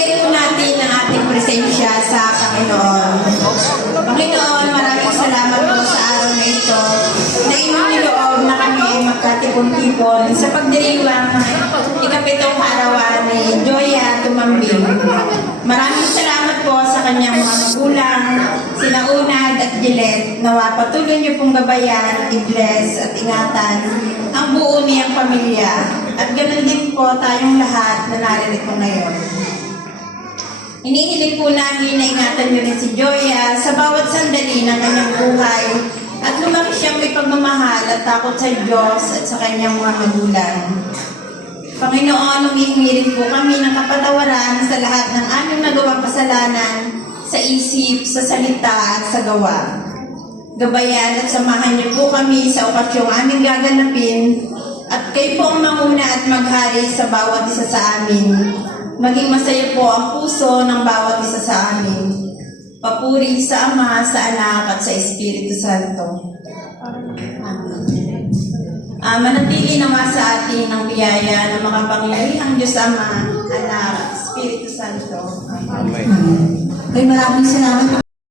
Ilagay po natin ang ating presensya sa Panginoon. Panginoon, maraming salamat po sa araw na ito na inyong niloob na kami ay magkatipon-tipon sa pagdiriwang ikapitong arawan ni Joya Tumambing. Maraming salamat po sa kanyang mga magulang, sina Unad at Gillette, nawa patuloy niyo pong gabayan, i-bless at ingatan ang buo niyang pamilya. At ganoon din po tayong lahat na naririto ngayon. Inihiling po namin na ingatan niyo rin si Joya sa bawat sandali ng kanyang buhay at lumaki siyang may pagmamahal at takot sa Diyos at sa kanyang mga magulang. Panginoon, humihingi rin po kami ng kapatawaran sa lahat ng aming nagawang kasalanan sa isip, sa salita at sa gawa. Gabayan at samahan niyo po kami sa okasyong aming gaganapin at kayo po ang manguna at maghari sa bawat isa sa amin. Maging masaya po ang puso ng bawat isa sa amin. Papuri sa Ama, sa Anak at sa Espiritu Santo. Manatili naman sa atin ang biyaya ng makapangyarihang Diyos Ama, Anak, Espiritu Santo. Okay, maraming salamat.